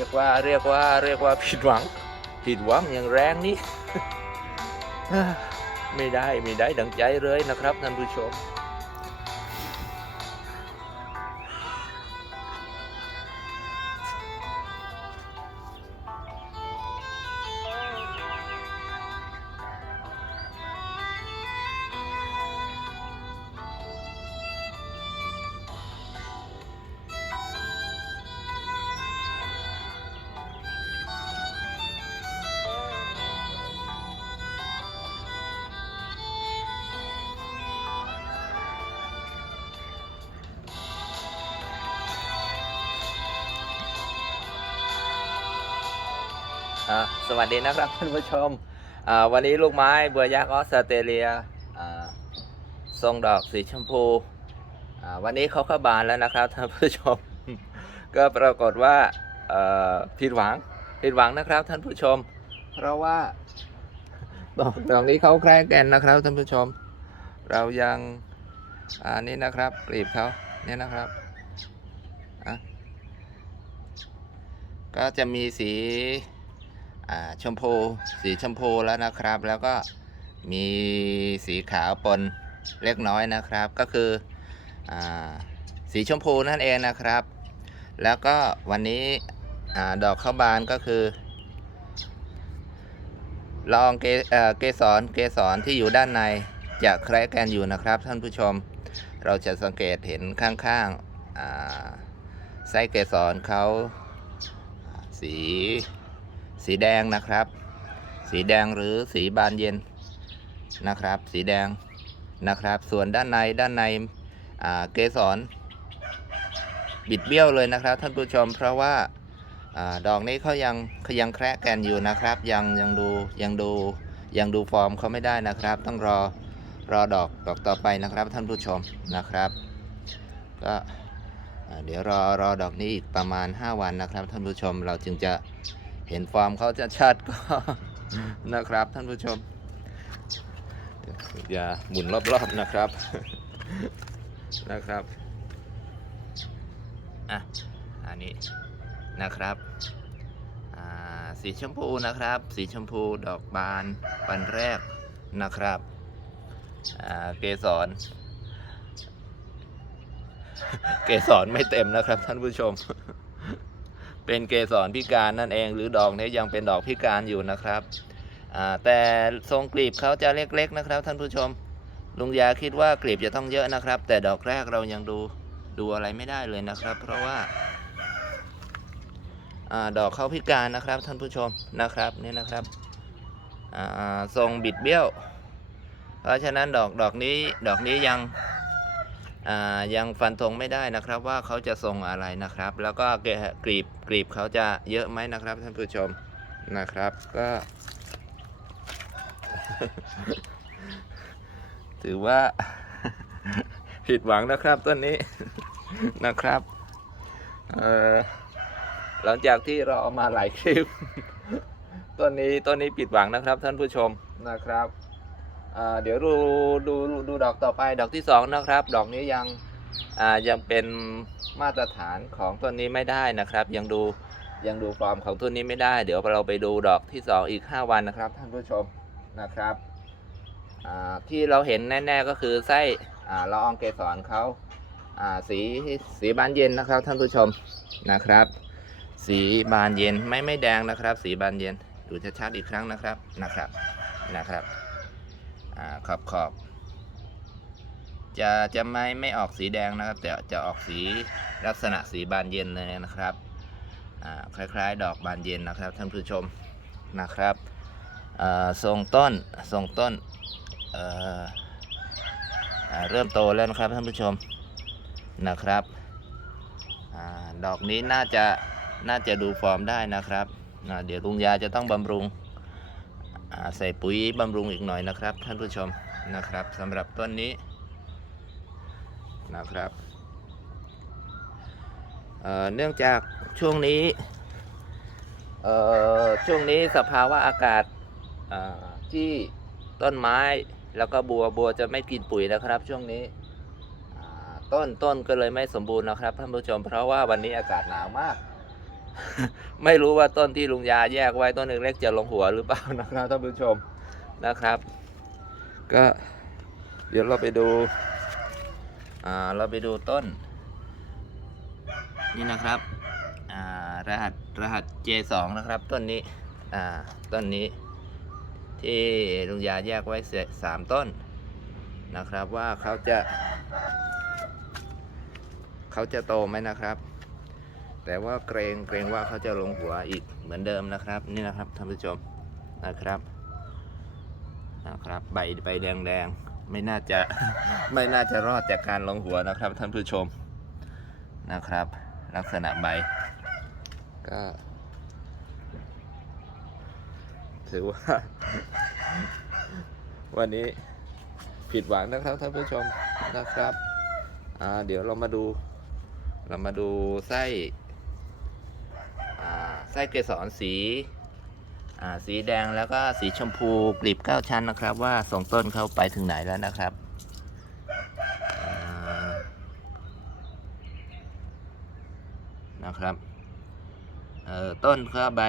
รียกว่าเรียกว่าเรียกว่าผิดหวัง ผิดหวังอย่างแรงนี่ไม่ได้ไม่ได้ดังใจเลยนะครับท่านผู้ชม สวัสดีนะครับท่านผู้ชม วันนี้ลูกไม้เบัวยักษ์ออสเตรเลียทรงดอกสีชมพู วันนี้เขาเข้าบานแล้วนะครับท่านผู้ชม ก็ปรากฏว่าผิดหวังผิดหวังนะครับท่านผู้ชม เพราะว่าดอกดอกนี้เขาแคร่แก่นนะครับท่านผู้ชม เรายังอ่านี่นะครับกลีบเขาเนี่ยนะครับก็จะมีสี ชมพูสีชมพูแล้วนะครับ แล้วก็มีสีขาวปนเล็กน้อยนะครับ ก็คืออสีชมพูนั่นเองนะครับ แล้วก็วันนี้อดอกข้าวบานก็คือ ลองเกเกสรเกสรที่อยู่ด้านในจะแคระกันอยู่นะครับ ท่านผู้ชมเราจะสังเกตเห็นข้างๆไส้เกสรเขาสี สีแดงนะครับ สีแดงหรือสีบานเย็นนะครับ สีแดงนะครับ ส่วนด้านในด้านในเกสรบิดเบี้ยวเลยนะครับ ท่านผู้ชมเพราะว่าอดอกนี้เขายังเขายังแคระแกนอยู่นะครับ ยังยังดูยังดูยังดูฟอร์มเขาไม่ได้นะครับ ต้องรอรอดอกดอกต่อไปนะครับ ท่านผู้ชมนะครับ ก็เดี๋ยวรอรอดอกนี้อีกประมาณ 5 วันนะครับ ท่านผู้ชมเราจึงจะ เห็นฟอร์มเขาจะชัดก็นะครับท่านผู้ชม อย่าหมุนรอบๆนะครับนะครับอะอันนี้นะครับอ่าสีชมพูนะครับ สีชมพูดอกบานปันแรกนะครับอ่าเกสรเกสรไม่เต็มนะครับท่านผู้ชม เป็นเกสรพิการนั่นเอง หรือดอกนี้ยังเป็นดอกพิการอยู่นะครับแต่ทรงกลีบเขาจะเล็กๆนะครับ ท่านผู้ชม ลุงยาคิดว่ากลีบจะต้องเยอะนะครับ แต่ดอกแรกเรายังดูดูอะไรไม่ได้เลยนะครับ เพราะว่าอดอกเขาพิการนะครับ ท่านผู้ชมนะครับนี่นะครับทรงบิดเบี้ยว เพราะฉะนั้นดอกดอกนี้ดอกนี้ยัง ยังฟันธงไม่ได้นะครับว่าเขาจะทรงอะไรนะครับ แล้วก็กรีบกรีบเขาจะเยอะไหมนะครับท่านผู้ชมนะครับ ก็ ถือว่า ผิดหวังนะครับต้นนี้นะครับหลังจากที่เราเอามาหลายคลิป ต้นนี้ต้นนี้ผิดหวังนะครับท่านผู้ชมนะครับ เดี๋ยวดูดูดูดอกต่อไปดอกที่สองนะครับ ดอกนี้ยังยังเป็นมาตรฐานของต้นนี้ไม่ได้นะครับ ยังดูยังดูฟอร์มของต้นนี้ไม่ได้ เดี๋ยวเราไปดูดอกที่สองอีก 5 วันนะครับ ท่านผู้ชมนะครับที่เราเห็นแน่ ๆก็คือไส้อ่าละอองเกสรเขาาสีสีบานเย็นนะครับ ท่านผู้ชมนะครับ สีบานเย็นไม่ไม่แดงนะครับ สีบานเย็นดูชัดๆอีกครั้งนะครับนะครับนะครับ อ่าขอบขอบจะจะไม่ไม่ออกสีแดงนะครับ แต่จะออกสีลักษณะสีบานเย็นเลยนะครับอ่าคล้ายๆ ดอกบานเย็นนะครับท่านผู้ชมนะครับทรงต้นทรงต้นเเริ่มโตแล้วนะครับท่านผู้ชมนะครับอดอกนี้น่าจะน่าจะดูฟอร์มได้นะครับ เดี๋ยวลุงยาจะต้องบำรุง ใส่ปุ๋ยบำรุงอีกหน่อยนะครับ ท่านผู้ชมนะครับสำหรับต้นนี้นะครับเเนื่องจากช่วงนี้ช่วงนี้สภาวะอากาศาที่ต้นไม้แล้วก็บัวบัวจะไม่กินปุ๋ยนะครับ ช่วงนี้ต้นต้นก็เลยไม่สมบูรณ์นะครับท่านผู้ชม เพราะว่าวันนี้อากาศหนาวมาก ไม่รู้ว่าต้นที่ลุงยาแยกไว้ต้นเล็กๆจะลงหัวหรือเปล่านะครับท่านผู้ชมนะครับ ก็เดี๋ยวเราไปดูอ่าเราไปดูต้น นี่นะครับอ่ารหัสรหัส J2 นะครับต้นนี้อ่าต้นนี้ ที่ลุงยาแยกไว้เสียสามต้นนะครับว่าเขาจะ เขาจะโตไหมนะครับ แต่ว่าเกรงเกรงว่าเขาจะลงหัวอีกเหมือนเดิมนะครับ นี่นะครับท่านผู้ชมนะครับนะครับ ใบใบแดงแดงไม่น่าจะไม่น่าจะรอดจากการลงหัวนะครับท่านผู้ชมนะครับ ลักษณะใบก็ถือว่า วันนี้ผิดหวังนะครับท่านผู้ชมนะครับเดี๋ยวเรามาดู เรามาดูไส้ ไส้เกสรสีสีแดงแล้วก็สีชมพูกลีบเก้าชั้นนะครับ ว่าสองต้นเขาไปถึงไหนแล้วนะครับนะครับต้นก็ใบ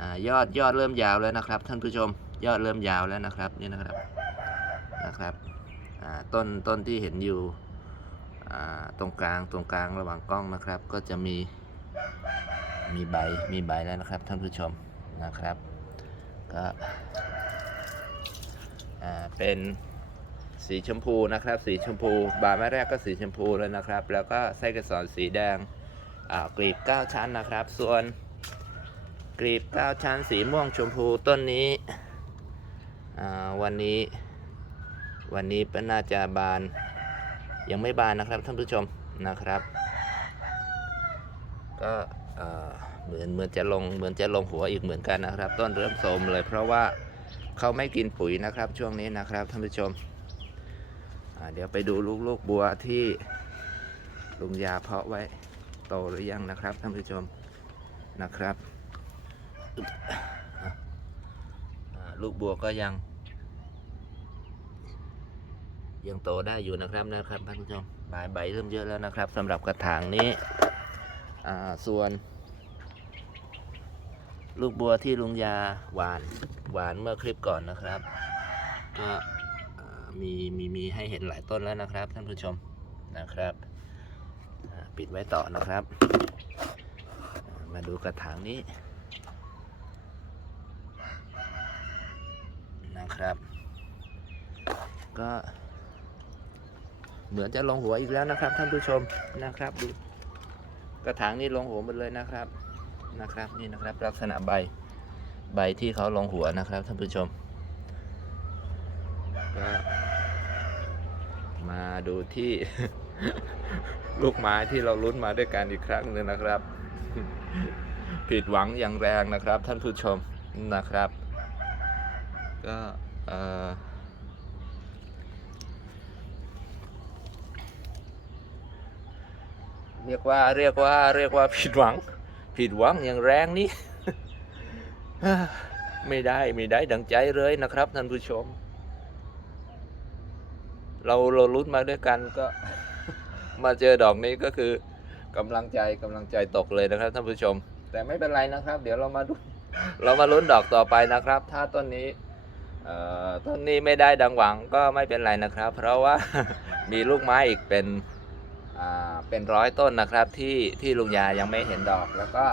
อยอดยอดเริ่มยาวแล้วนะครับ ท่านผู้ชมยอดเริ่มยาวแล้วนะครับนี่นะครับนะครับต้นต้นที่เห็นอยู่ตรงกลางตรงกลางระหว่างกล้องนะครับ ก็จะมี มีใบมีใบแล้วนะครับท่านผู้ชมนะครับก็เป็นสีชมพูนะครับ สีชมพู บานแม่แรกก็สีชมพูเลยนะครับ แล้วก็ไส้กระสอนสีแดงกลีบ 9 ชั้นนะครับ ส่วนกลีบ 9 ชั้น สีม่วงชมพูต้นนี้วันนี้วันนี้เป็นน่าจะบานยังไม่บานนะครับท่านผู้ชมนะครับ ก็ เหมือนเหมือนจะลงเหมือนจะลงหัวอีกเหมือนกันนะครับ ต้นเริ่มโทมเลย เพราะว่าเขาไม่กินปุ๋ยนะครับ ช่วงนี้นะครับท่านผู้ชมเดี๋ยวไปดูลูกลูกบัวที่ลุงยาเพาะไว้โตหรือยังนะครับท่านผู้ชมนะครับลูกบัวก็ยัง ยังโตได้อยู่นะครับนะครับท่านผู้ชมใบใบเริ่มเยอะแล้วนะครับสำหรับกระถางนี้ อ่าส่วน ลูกบัวที่ลุงยาหวานหวานเมื่อคลิปก่อนนะครับ ก็มีมีมีให้เห็นหลายต้นแล้วนะครับ ท่านผู้ชมนะครับปิดไว้ต่อนะครับ มาดูกระถางนี้นะครับ ก็เหมือนจะลงหัวอีกแล้วนะครับ ท่านผู้ชมนะครับดู กระถางนี่ลงหัวหมดเลยนะครับนะครับนี่นะครับลักษณะใบใบที่เขาลงหัวนะครับท่านผู้ชมก็มาดูที่ ลูกไม้ที่เราลุ้นมาด้วยกันอีกครั้งหนึ่งนะครับ ผิดหวังอย่างแรงนะครับท่านผู้ชมนะครับ ก็เอ่อ เรียกว่าเรียกว่าเรียกว่าผิดหวัง ผิดหวังอย่างแรงนี่ไม่ได้ไม่ได้ดังใจเลยนะครับท่านผู้ชม เราเราลุ้นมาด้วยกันก็ มาเจอดอกนี้ก็คือกำลังใจกำลังใจตกเลยนะครับท่านผู้ชม แต่ไม่เป็นไรนะครับ เดี๋ยวเรามาดูเรามาลุ้นดอกต่อไปนะครับ ถ้าต้นนี้ต้นนี้ไม่ได้ดังหวังก็ไม่เป็นไรนะครับ เพราะว่ามีลูกไม้อีกเป็น เป็นร้อยต้นนะครับที่ที่ลุงยายังไม่เห็นดอกแล้วก็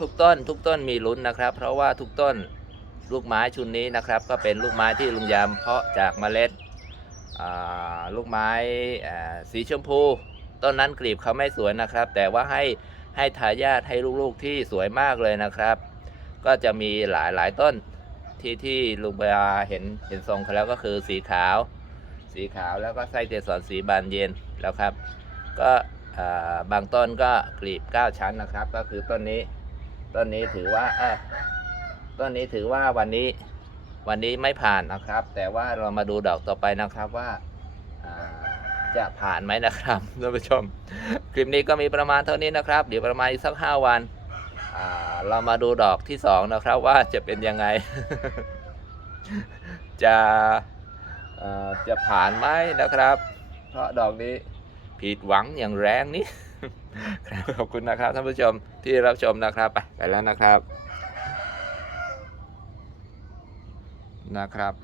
ทุกต้นทุกต้นมีลุ้นนะครับ เพราะว่าทุกต้นลูกไม้ชุดนี้นะครับ ก็เป็นลูกไม้ที่ลุงยามเพาะจากเมล็ดลูกไม้สีชมพู ต้นนั้นกลีบเขาไม่สวยนะครับ แต่ว่าให้ให้ทายาทให้ลูกๆที่สวยมากเลยนะครับ ก็จะมีหลายหลายต้นที่ที่ลุงยาเห็นเห็นทรงเขาแล้วก็คือสีขาว สีขาวแล้วก็ไส้เกสรสีบานเย็นแล้วครับ ก็บางต้นก็กลีบ 9 ชั้นนะครับ ก็คือต้นนี้ ต้นนี้ถือว่าต้นนี้ถือว่าวันนี้วันนี้ไม่ผ่านนะครับ แต่ว่าเรามาดูดอกต่อไปนะครับว่าจะผ่านไหมนะครับท่านผู้ชม คลิปนี้ก็มีประมาณเท่านี้นะครับ เดี๋ยวประมาณอีกสัก 5 วันเรามาดูดอกที่ 2 นะครับว่าจะเป็นยังไง จะ จะผ่านไหมนะครับ เพราะดอกนี้ผิดหวังอย่างแรงนี่ครับขอบคุณนะครับท่านผู้ชมที่รับชมนะครับไปไปแล้วนะครับ นะครับ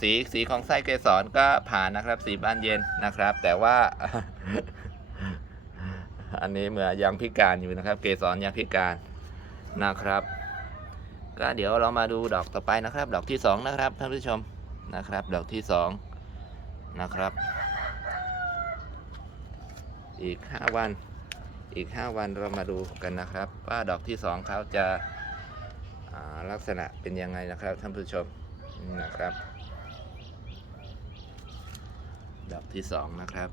สีสีของไส้เกสรก็ผ่านนะครับ สีบานเย็นนะครับ แต่ว่า อันนี้เหมือนยังพิการอยู่นะครับ เกสรยังพิการนะครับ ก็เดี๋ยวเรามาดูดอกต่อไปนะครับ ดอกที่สองนะครับท่านผู้ชมนะครับ ดอกที่สองนะครับ อีกห้าวัน อีกห้าวันเรามาดูกันนะครับ ว่าดอกที่สองเขาจะาลักษณะเป็นยังไงนะครับท่านผู้ชมนะครับ ดอกที่สองนะครับ